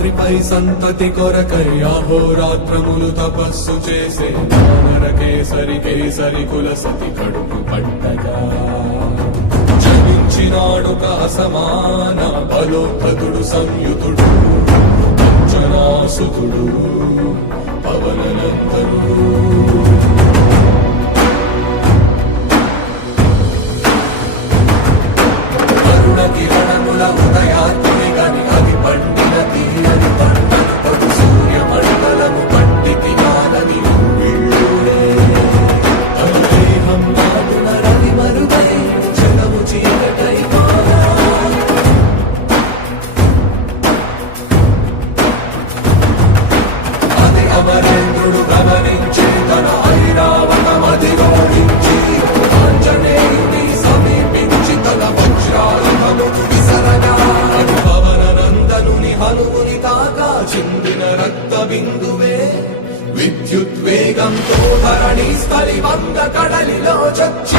రాత్రిపై సంతతి కొరకై అహోరాత్రములు తపస్సు చేసే వానర కేసరి కేసరి కుల సతి కడుపు పట్టగా జనించినాడొక అసమాన బలోద్ధతుడు సంయుతుడు అంజనాసుతుడు పవననందనుడు. కిరణముల ఉదయాత్మి గని అది పండిన తీయని పంటను పడు సూర్యమండలము పండితి నాలని వీళ్ళుడే దేహం నాటున రవి మరుగై జలము చీకటై మారా అది అమరేంద్రుడు గమనించి తన ఐరావతమది రోడించి ఆంజనేయుని సమీపించి తన హనుముని తాకా చిందిన రక్త బిందువే విద్యుద్వేగంతో ధరణి స్థలి వంద కడలిలో చచ్చి